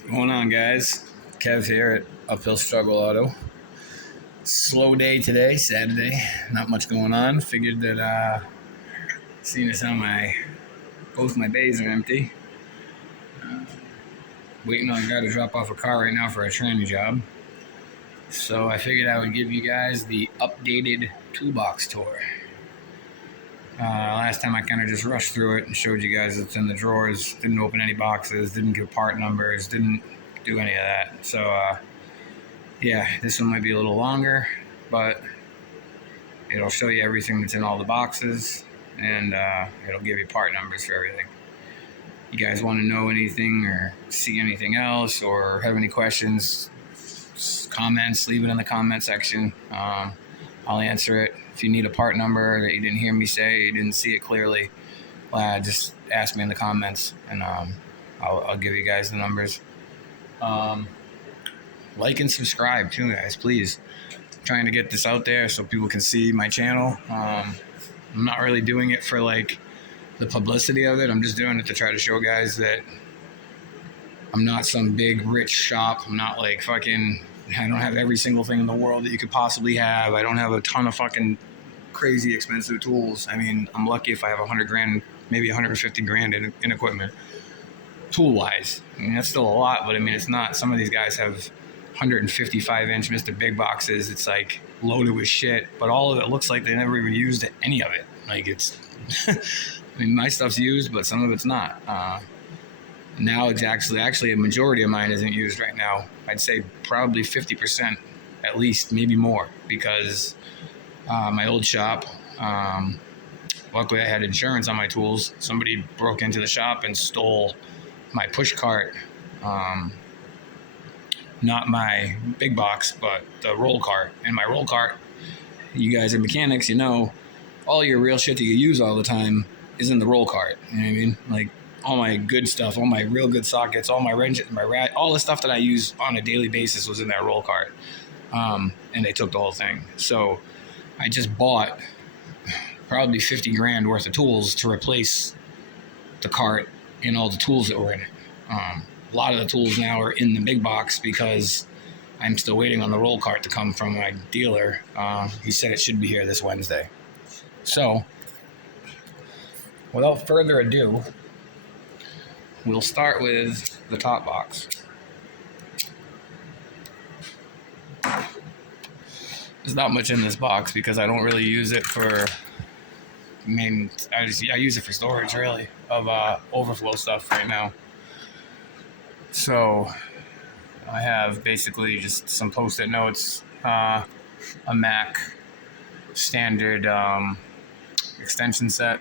What's going on, guys? Kev here at Uphill Struggle Auto. Slow day today, Saturday. Not much going on. Figured that seeing as how both my bays are empty, waiting on a guy to drop off a car right now for a tranny job. So I figured I would give you guys the updated toolbox tour. Last time I kind of just rushed through it and showed you guys what's in the drawers. Didn't open any boxes, didn't give part numbers, didn't do any of that. So yeah, this one might be a little longer, but it'll show you everything that's in all the boxes, and it'll give you part numbers for everything. You guys want to know anything or see anything else or have any questions, comments, leave it in the comment section. I'll answer it. If you need a part number that you didn't hear me say, you didn't see it clearly, just ask me in the comments, and I'll give you guys the numbers. Like and subscribe too, guys, please. I'm trying to get this out there so people can see my channel. I'm not really doing it for like the publicity of it. I'm just doing it to try to show guys that I'm not some big rich shop. I'm not like fucking, I don't have every single thing in the world that you could possibly have. I don't have a ton of fucking crazy expensive tools. I mean, I'm lucky if I have 100 grand, maybe 150 grand in equipment, tool wise. I mean, that's still a lot, but I mean, it's not. Some of these guys have 155-inch Mr. Big boxes. It's like loaded with shit, but all of it looks like they never even used any of it. Like it's, I mean, my stuff's used, but some of it's not. Now it's actually a majority of mine isn't used right now. I'd say probably 50% at least, maybe more, because my old shop, luckily I had insurance on my tools. Somebody broke into the shop and stole my push cart, not my big box, but the roll cart. And my roll cart, you guys are mechanics, you know, all your real shit that you use all the time is in the roll cart. You know what I mean? Like all my good stuff, all my real good sockets, all my wrenches, all the stuff that I use on a daily basis was in that roll cart. And they took the whole thing. So I just bought probably 50 grand worth of tools to replace the cart and all the tools that were in it. A lot of the tools now are in the big box because I'm still waiting on the roll cart to come from my dealer. He said it should be here this Wednesday. So, without further ado, we'll start with the top box. There's not much in this box because I don't really use it for, I use it for storage really of overflow stuff right now. So I have basically just some post-it notes, a Mac standard extension set,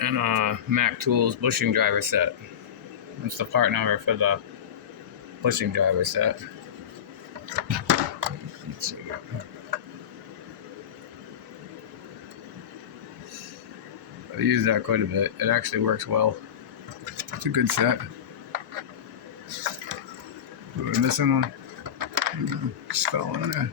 and a Mac Tools bushing driver set. That's the part number for the bushing driver set. Let's see. I use that quite a bit. It actually works well. It's a good set. Are we missing one? Just fell in there.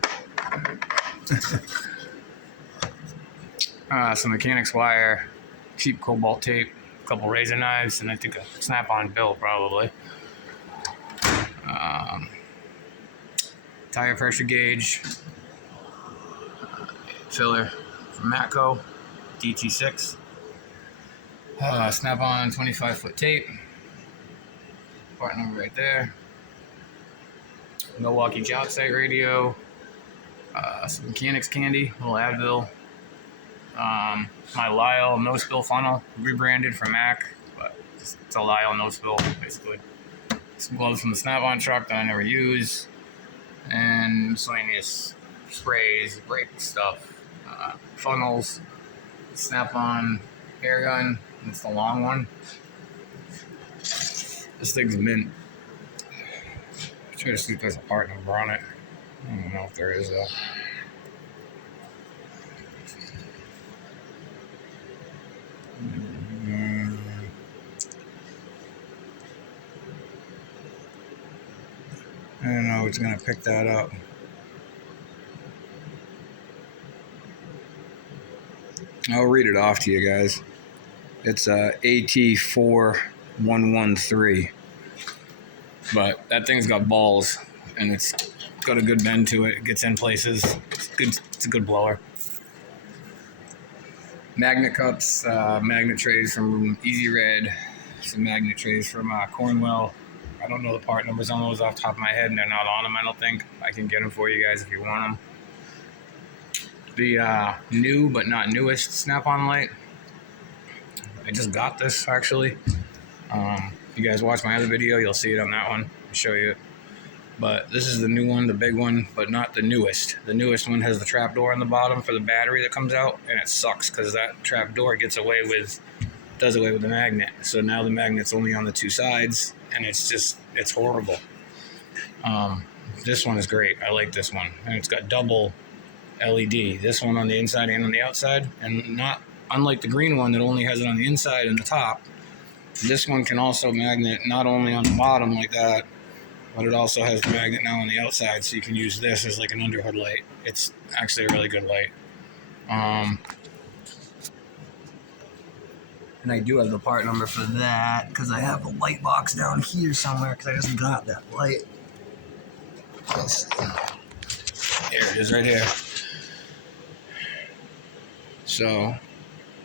Some mechanics wire, cheap cobalt tape, a couple razor knives, and I think a snap-on bill probably. Tire pressure gauge, filler from Matco, DT6. Snap-on 25-foot tape. Part number right there. Milwaukee job site radio. Some mechanics candy, a little Advil. My Lyle no spill funnel, rebranded from Mac, but it's a Lyle no spill basically. Some gloves from the Snap-on truck that I never use, and miscellaneous sprays, brake stuff, funnels, Snap-on air gun. It's the long one. This thing's mint. I try to see if there's a part number on it. I don't know if there is though. I don't know who's gonna pick that up. I'll read it off to you guys. It's AT4113. But that thing's got balls, and it's got a good bend to it. It gets in places. It's good. It's a good blower. Magnet cups, magnet trays from Easy Red, some magnet trays from Cornwell. I don't know the part numbers on those off the top of my head, and they're not on them, I don't think. I can get them for you guys if you want them. The new but not newest Snap-on light. I just got this, actually. If you guys watch my other video, you'll see it on that one. I'll show you it. But this is the new one, the big one, but not the newest. The newest one has the trap door on the bottom for the battery that comes out, and it sucks because that trap door does away with the magnet. So now the magnet's only on the two sides, and it's horrible. This one is great. I like this one, and it's got double LED. This one on the inside and on the outside, and not unlike the green one that only has it on the inside and the top. This one can also magnet not only on the bottom like that, but it also has the magnet now on the outside, so you can use this as like an underhood light. It's actually a really good light. And I do have the part number for that, because I have a light box down here somewhere, because I just got that light. There it is right here. So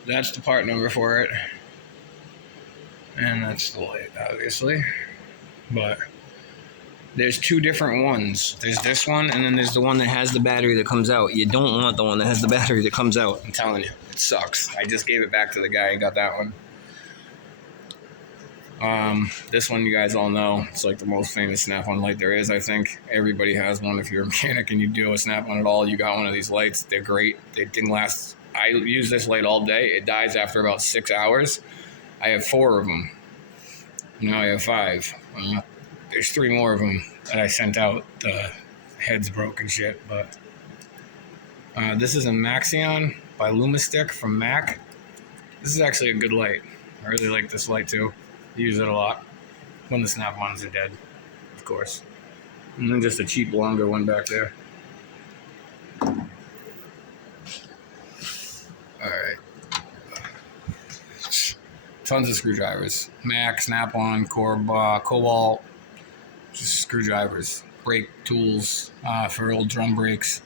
that's the part number for it. And that's the light, obviously. But there's two different ones. There's this one, and then there's the one that has the battery that comes out. You don't want the one that has the battery that comes out. I'm telling you, it sucks. I just gave it back to the guy who got that one. This one you guys all know. It's like the most famous Snap-on light there is, I think. Everybody has one. If you're a mechanic and you deal with Snap-on at all, you got one of these lights. They're great. They didn't last. I use this light all day. It dies after about 6 hours. I have 4 of them. Now I have 5. There's 3 more of them that I sent out. The heads broke and shit. But this is a Maxion by Lumistick from Mac. This is actually a good light. I really like this light too. I use it a lot when the Snap-ons are dead, of course. And then just a cheap longer one back there. Alright. Tons of screwdrivers. Mac, Snap-on, Cobalt. Just screwdrivers. Brake tools for old drum brakes.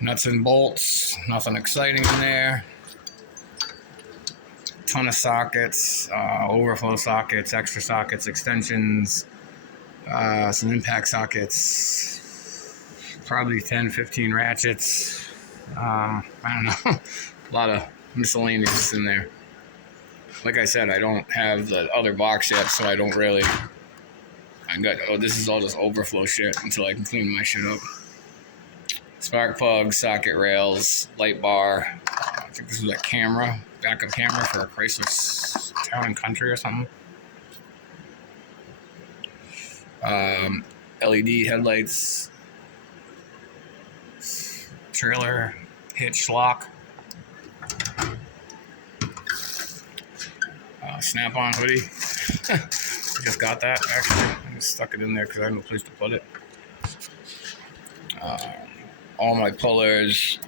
Nuts and bolts. Nothing exciting in there. Ton of sockets. Overflow sockets, extra sockets, extensions. Some impact sockets. Probably 10, 15 ratchets. I don't know. A lot of miscellaneous in there. Like I said, I don't have the other box yet, so I don't really. This is all just overflow shit until I can clean my shit up. Spark plugs, socket rails, light bar. I think this is a camera, backup camera for a Chrysler Town and Country or something. LED headlights. Trailer hitch lock. Snap-on hoodie. Just got that, actually. I just stuck it in there because I have no place to put it. All my pullers,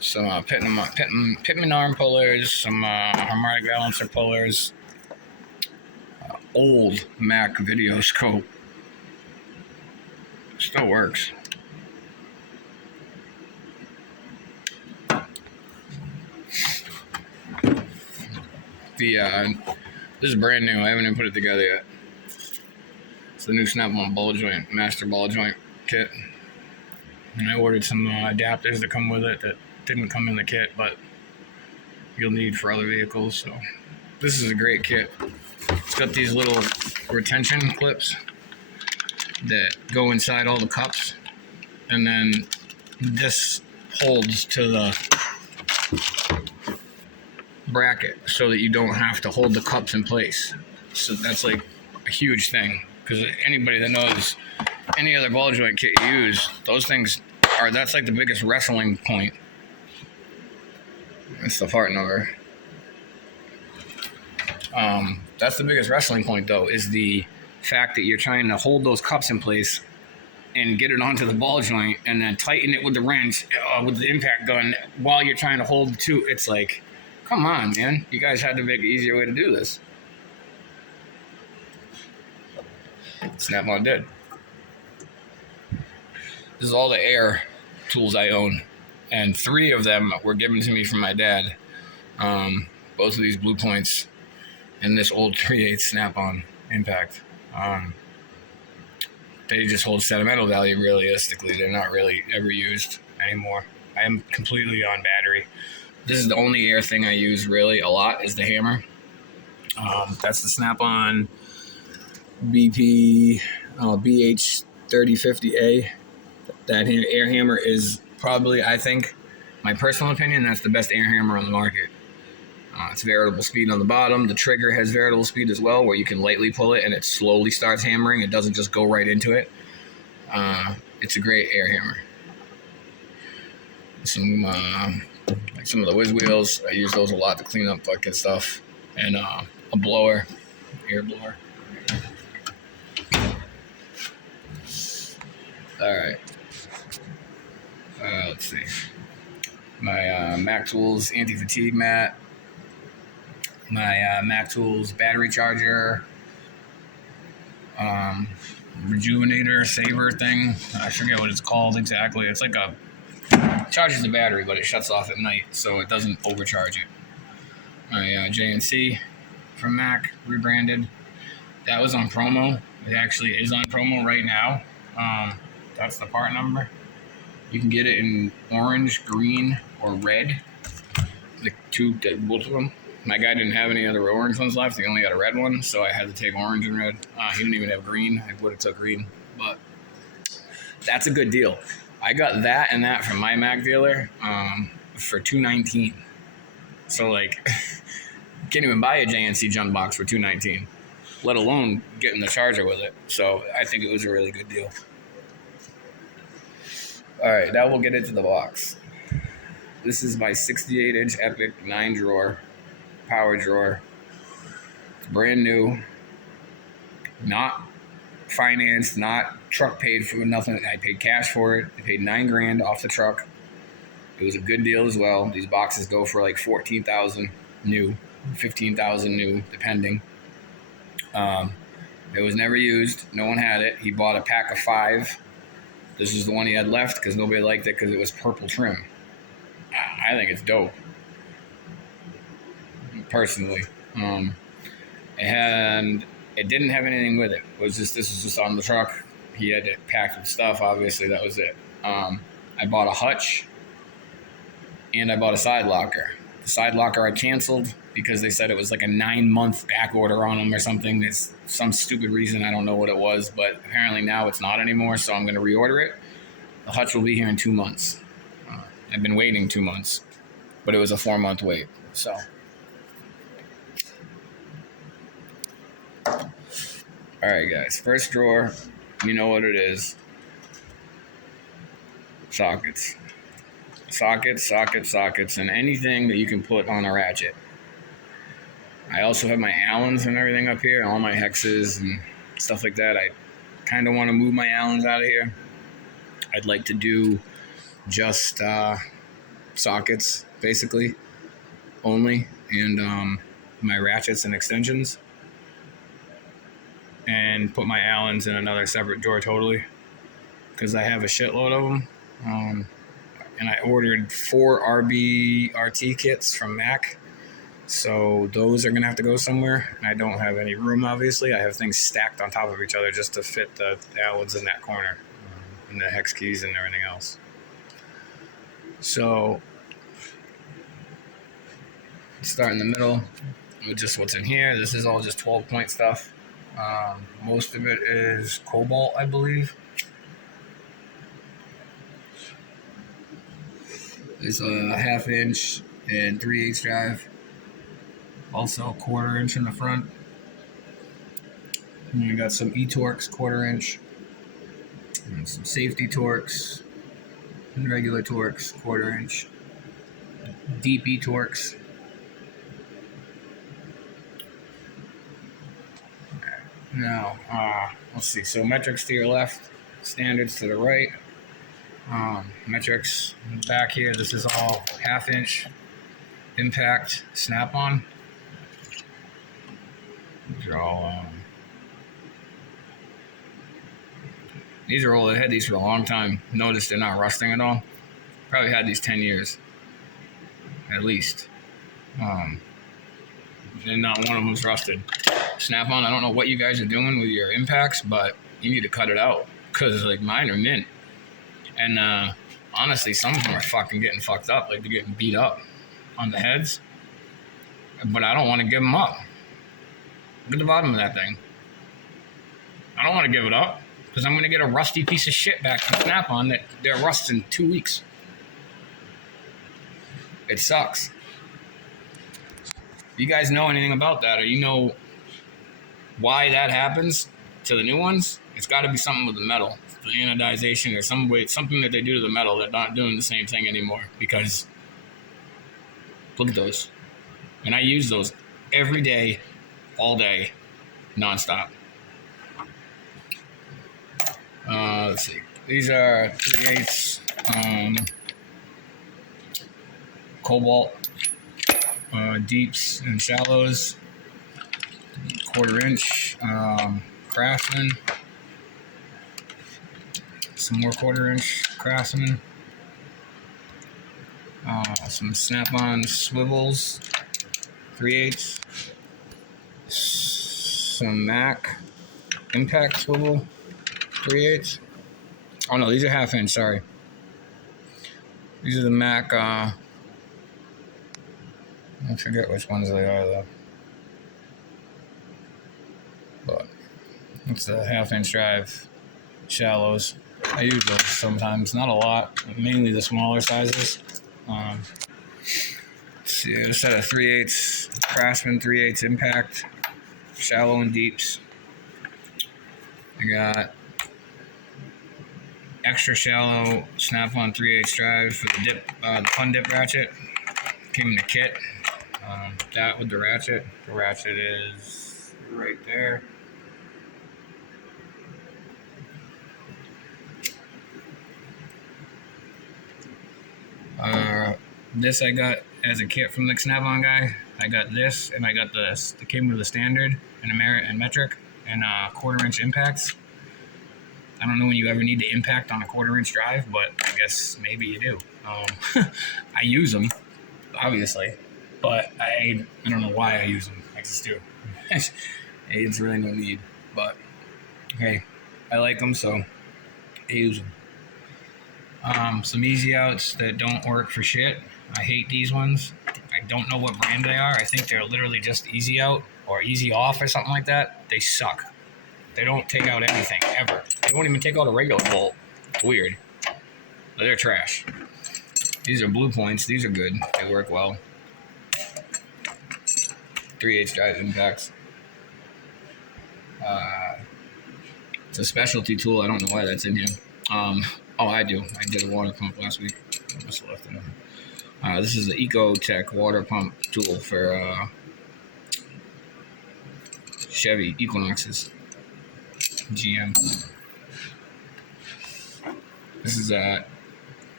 some Pitman arm pullers, some harmonic balancer pullers, old Mac video scope. Still works. This is brand new. I haven't even put it together yet. It's the new Snap-on ball joint, master ball joint kit. And I ordered some adapters that come with it that didn't come in the kit, but you'll need for other vehicles. So this is a great kit. It's got these little retention clips that go inside all the cups, and then this holds to the bracket so that you don't have to hold the cups in place. So that's like a huge thing, because anybody that knows any other ball joint kit you use, those things that's like the biggest wrestling point. That's the part number. That's the biggest wrestling point, though, is the fact that you're trying to hold those cups in place and get it onto the ball joint and then tighten it with the wrench, with the impact gun, while you're trying to hold the two. It's like, come on, man. You guys had to make an easier way to do this. Snap-on did. This is all the air tools I own, and 3 of them were given to me from my dad. Both of these Blue Points and this old 3/8 Snap-on Impact. They just hold sentimental value realistically. They're not really ever used anymore. I am completely on battery. This is the only air thing I use really a lot is the hammer. That's the Snap-on BP BH3050A. That air hammer is probably, I think, my personal opinion, that's the best air hammer on the market. It's variable speed on the bottom. The trigger has variable speed as well, where you can lightly pull it and it slowly starts hammering. It doesn't just go right into it. It's a great air hammer. Like some of the whiz wheels, I use those a lot to clean up fucking stuff. And a blower, air blower. All right. Let's see. My Mac Tools anti-fatigue mat. My Mac Tools battery charger. Rejuvenator saver thing. I forget what it's called exactly. It's like it charges the battery, but it shuts off at night, so it doesn't overcharge it. My JNC from Mac, rebranded. That was on promo. It actually is on promo right now. That's the part number. You can get it in orange, green, or red. Both of them. My guy didn't have any other orange ones left. He only got a red one, so I had to take orange and red. He didn't even have green. I would have took green, but that's a good deal. I got that and that from my Mac dealer for $219. So like, can't even buy a JNC junk box for $219, let alone getting the charger with it. So I think it was a really good deal. All right, now we'll get into the box. This is my 68-inch Epic 9-drawer power drawer. It's brand new, not financed, not truck paid for, nothing. I paid cash for it. I paid $9,000 off the truck. It was a good deal as well. These boxes go for like $14,000 new, $15,000 new, depending. It was never used. No one had it. He bought a pack of 5. This is the one he had left because nobody liked it because it was purple trim. I think it's dope, personally. And it didn't have anything with it. This was just on the truck. He had it packed with stuff. Obviously, that was it. I bought a hutch and I bought a side locker. The side locker I canceled because they said it was like a 9-month back order on them or something. There's some stupid reason. I don't know what it was, but apparently now it's not anymore, so I'm going to reorder it. The hutch will be here in 2 months. I've been waiting 2 months, but it was a 4-month wait, so. All right, guys. First drawer, you know what it is. Sockets. Sockets, and anything that you can put on a ratchet. I also have my Allens and everything up here, all my hexes and stuff like that. I kind of want to move my Allens out of here. I'd like to do just sockets, basically, only, and my ratchets and extensions, and put my Allens in another separate drawer totally, because I have a shitload of them. And I ordered 4 RT kits from Mac, so those are going to have to go somewhere. I don't have any room, obviously. I have things stacked on top of each other just to fit the Allens in that corner, and the hex keys and everything else. So, start in the middle with just what's in here. This is all just 12-point stuff. Most of it is cobalt, I believe. It's a 1/2 inch and 3/8 drive. Also a 1/4 inch in the front. And we got some E-Torx 1/4 inch. And some safety Torx. And regular Torx 1/4 inch. Deep E-Torx. Now, let's see. So metrics to your left, standards to the right. Metrics in the back here. This is all 1/2 inch impact snap-on. These are all These are old. I had these for a long time. Noticed they're not rusting at all. Probably had these 10 years, at least. And not one of them's rusted. Snap-on, I don't know what you guys are doing with your impacts, but you need to cut it out. Because, like, mine are mint. And, honestly, some of them are fucking getting fucked up. Like, they're getting beat up on the heads. But I don't want to give them up. Look at the bottom of that thing. I don't want to give it up. Because I'm going to get a rusty piece of shit back from Snap-on that they're rust in 2 weeks. It sucks. If you guys know anything about that, or you know why that happens to the new ones, it's got to be something with the metal. The anodization or something that they do to the metal. They're not doing the same thing anymore. Because look at those. And I use those every day, all day, nonstop. Let's see. These are 3/8 cobalt deeps and shallows, 1/4 inch Craftsman, some more 1/4 inch Craftsman, some Snap-on swivels, 3/8, some Mac impact swivel, 3/8. Oh no, these are 1/2 inch, sorry. These are the Mac, I forget which ones they are though. But it's the 1/2 inch drive shallows. I use those sometimes, not a lot, mainly the smaller sizes. Let's see, I just had a 3/8 Craftsman 3/8 impact, shallow and deeps. I got extra shallow Snap-on 3/8 drive for the dip, the fun dip ratchet. Came in the kit. That with the ratchet. The ratchet is right there. This I got as a kit from the Snap-on guy. I got this, and I got this. It came with a standard and metric and 1/4 inch impacts. I don't know when you ever need to impact on a 1/4 inch drive, but I guess maybe you do. I use them, obviously, but I don't know why I use them. I just do. It's really no need, but hey, I like them, so I use them. Some easy outs that don't work for shit. I hate these ones. I don't know what brand they are. I think they're literally just easy out or easy off or something like that. They suck. They don't take out anything, ever. They won't even take out a regular bolt. It's weird. But they're trash. These are blue points. These are good. They work well. 3/8 drive impacts. It's a specialty tool. I don't know why that's in here. Oh, I do. I did a water pump last week. I must have left it in. This is the Ecotech water pump tool for Chevy Equinoxes. GM. This is a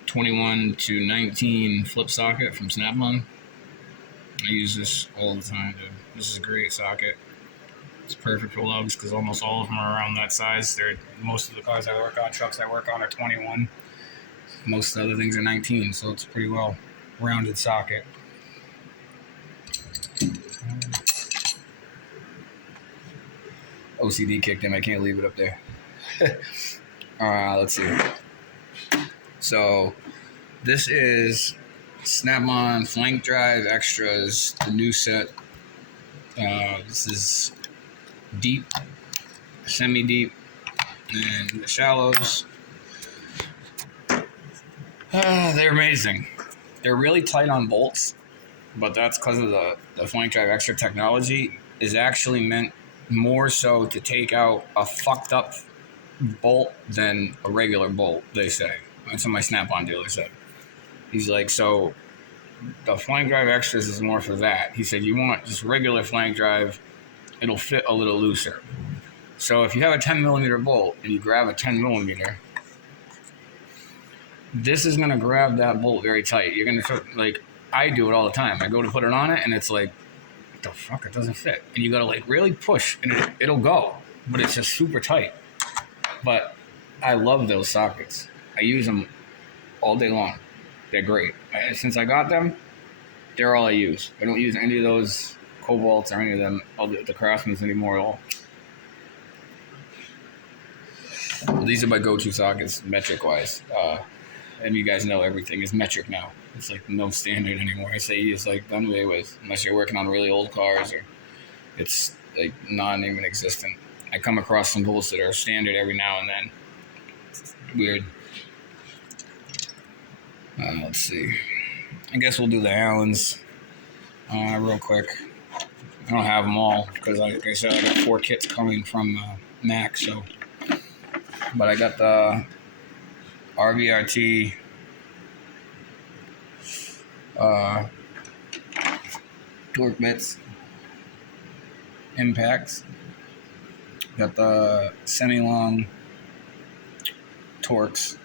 21-19 flip socket from Snap-on. I use this all the time, dude. This is a great socket. It's perfect for lugs because almost all of them are around that size. Most of the cars I work on, trucks I work on, are 21. Most of the other things are 19, so it's a pretty well rounded socket. OCD kicked in. I can't leave it up there. Let's see. So this is Snap-on Flank Drive Extras, the new set. This is deep, semi-deep, and the shallows. They're amazing. They're really tight on bolts, but that's because of the Flank Drive Extra technology is actually meant more so to take out a fucked up bolt than a regular bolt, they say. That's what my Snap-on dealer said. He's like, so the Flank Drive Extras is more for that. He said, you want just regular Flank Drive, it'll fit a little looser. So if you have a 10 millimeter bolt and you grab a 10 millimeter, this is going to grab that bolt very tight. You're going to, like, I do it all the time. I go to put it on it and it's like, what the fuck, it doesn't fit. And you got to like really push and it'll go, but it's just super tight. But I love those sockets. I use them all day long. They're great. Since I got them, they're all I use. I don't use any of those Cobalts or any of them, all the Craftsmans anymore at all. These are my go-to sockets, metric-wise. And you guys know everything is metric now. It's like no standard anymore. I say it's like done away with, unless you're working on really old cars, or it's like non-even existent. I come across some bolts that are standard every now and then. It's weird. Let's see. I guess we'll do the Allens real quick. I don't have them all because, like I said, I got 4 kits coming from Mac. So, but I got the RVRT torque bits, impacts. Got the semi-long torques.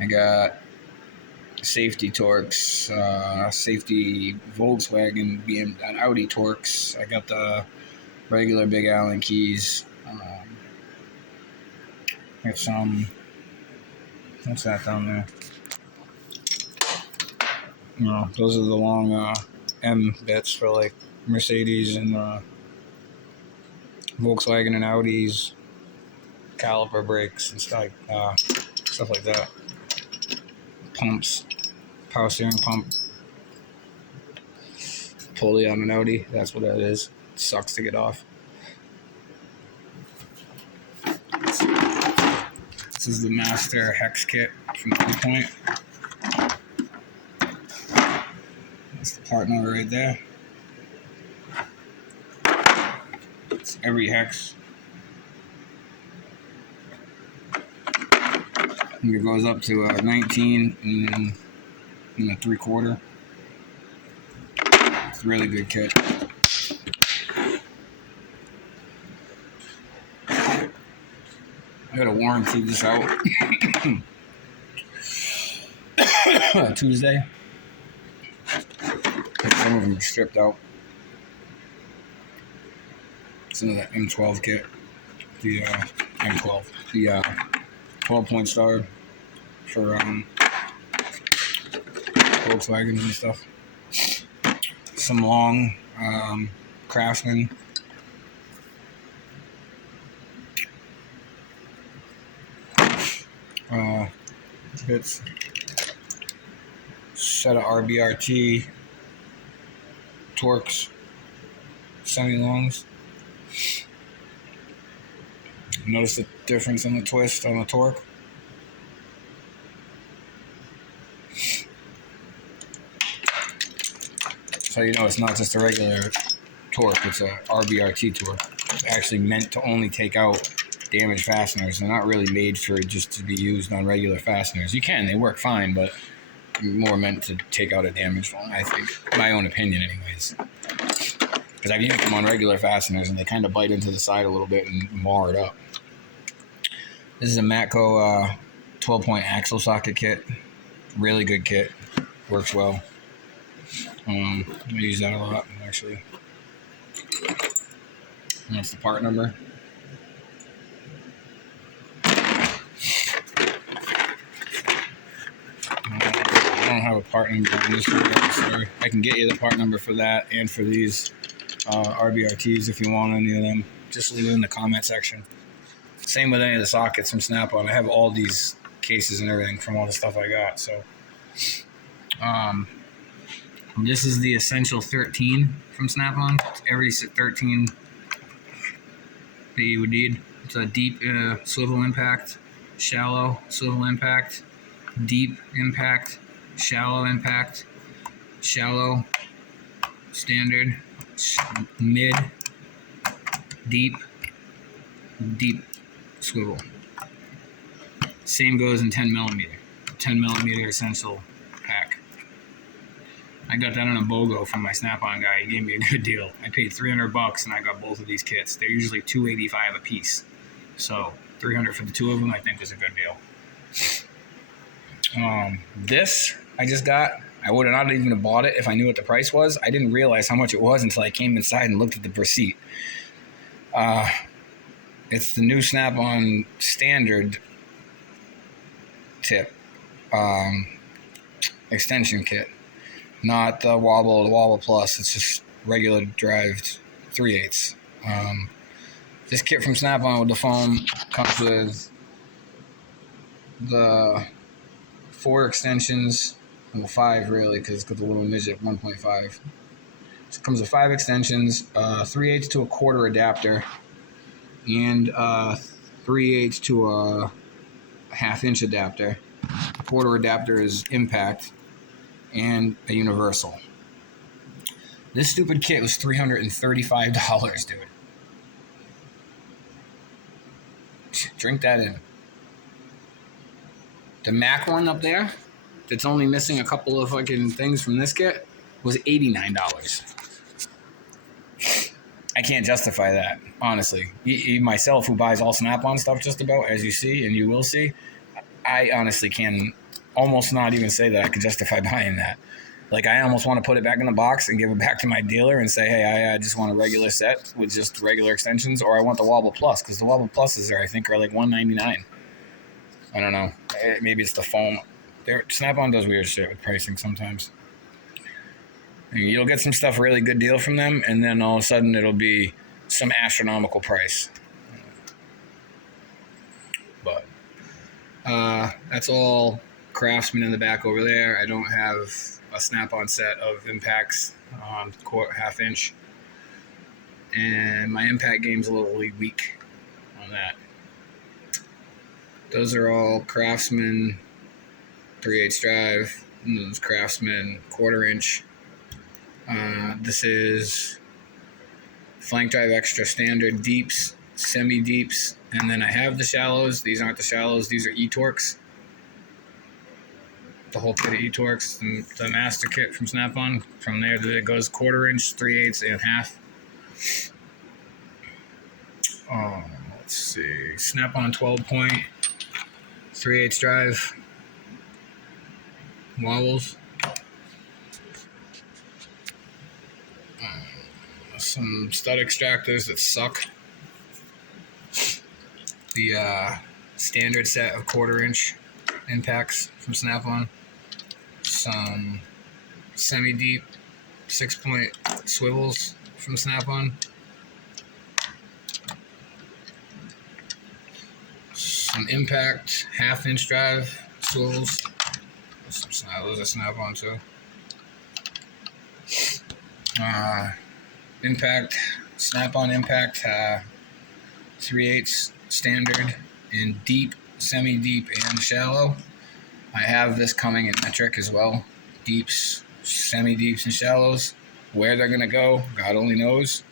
I got safety torques, safety Volkswagen, BMW, Audi torques. I got the regular Big Allen keys. Got some. What's that down there? No, those are the long M bits for like Mercedes and Volkswagen and Audi's caliper brakes and stuff like that. Pumps, power steering pump, pulley on an Audi. That's what that is. It sucks to get off. This is the Master Hex kit from Point. That's the part number right there. It's every hex. And it goes up to 19 and a 3/4. It's a really good kit. I gotta warranty this out Tuesday. Some of them are stripped out. Some of that M12 kit, the M12, the 12-point star for Volkswagen and stuff. Some long Craftsman. Bits. Set of RBRT torques, semi-longs. Notice the difference in the twist on the torque. So you know it's not just a regular torque, it's a RBRT torque. It's actually meant to only take out damaged fasteners. They're not really made for just to be used on regular fasteners. You can, they work fine, but more meant to take out a damaged one, I think. My own opinion anyways. Because I've used them on regular fasteners and they kind of bite into the side a little bit and mar it up. This is a Matco 12-point axle socket kit. Really good kit. Works well. I use that a lot, actually. And that's the part number. I don't have a part number on this one. Sorry. I can get you the part number for that and for these RBRTs if you want any of them. Just leave it in the comment section. Same with any of the sockets from Snap-on. I have all these cases and everything from all the stuff I got. So, this is the Essential 13 from Snap-on. It's every 13 that you would need. It's a deep swivel impact, shallow swivel impact, deep impact, shallow impact, shallow, standard, mid, deep swivel. Same goes in 10 millimeter. 10 millimeter essential pack. I got that on a BOGO from my Snap-on guy. He gave me a good deal. I paid $300 and I got both of these kits. They're usually $285 a piece. So $300 for the two of them I think was a good deal. This I just got. I would have not even have bought it if I knew what the price was. I didn't realize how much it was until I came inside and looked at the receipt. It's the new Snap-on standard tip extension kit, not the Wobble Plus. It's just regular drived 3/8. This kit from Snap-on with the foam comes with the 4 extensions, well 5 really, because it's got the little midget 1.5. So it comes with 5 extensions, 3/8 to a quarter adapter, and 3/8 to a half-inch adapter. Quarter adapter is impact, and a universal. This stupid kit was $335, dude. Drink that in. The Mac one up there, that's only missing a couple of fucking things from this kit, was $89. I can't justify that, honestly. Myself, who buys all Snap-on stuff just about, as you see, and you will see, I honestly can almost not even say that I can justify buying that. Like, I almost want to put it back in the box and give it back to my dealer and say, hey, I just want a regular set with just regular extensions, or I want the Wobble Plus, because the Wobble Pluses there, I think, are like $199. I don't know. Maybe it's the foam. Snap-on does weird shit with pricing sometimes. You'll get some stuff really good deal from them, and then all of a sudden it'll be some astronomical price. But that's all Craftsman in the back over there. I don't have a Snap-on set of impacts, half-inch. And my impact game's a little weak on that. Those are all Craftsman 3/8 drive. And those Craftsman 1/4 inch. This is flank drive extra standard deeps, semi deeps, and then I have the shallows. These aren't the shallows, these are E-Torques. The whole kit of E-Torques, and the master kit from Snap-on. From there it goes 1/4 inch, 3/8, and half. Let's see, Snap-on 12-point, 3/8 drive, wobbles. Some stud extractors that suck. The standard set of 1/4 inch impacts from Snap-on. Some semi-deep 6-point swivels from Snap-on. Some impact half-inch drive swivels. Those are Snap-on too. Impact, Snap-on impact, 3/8 standard in deep, semi-deep, and shallow. I have this coming in metric as well. Deeps, semi-deeps, and shallows. Where they're gonna go, God only knows.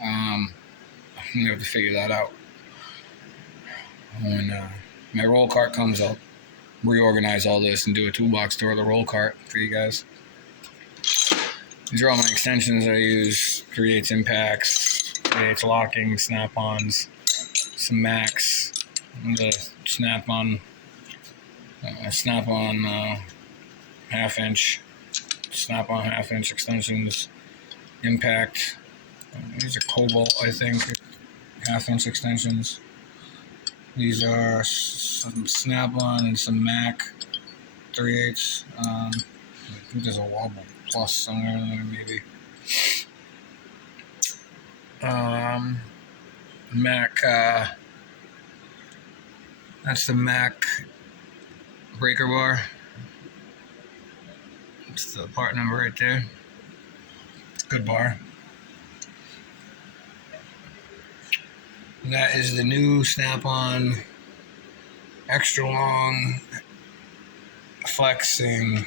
I'm gonna have to figure that out. When my roll cart comes, I'll reorganize all this and do a toolbox tour of the roll cart for you guys. These are all my extensions I use. 3/8 impacts, 3/8 locking, Snap-ons, some Max, the Snap-on half-inch, Snap-on half-inch extensions, impact. These are Cobalt, I think, half-inch extensions. These are some Snap-on and some Mac 3/8. I think there's a Wobble Plus somewhere in there, maybe. Mac, that's the Mac breaker bar. It's the part number right there. Good bar. That is the new Snap-on extra long flexing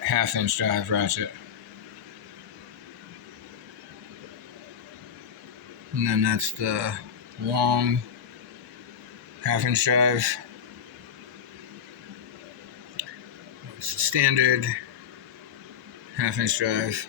half-inch drive ratchet. And then that's the long half-inch drive. It's a standard half-inch drive.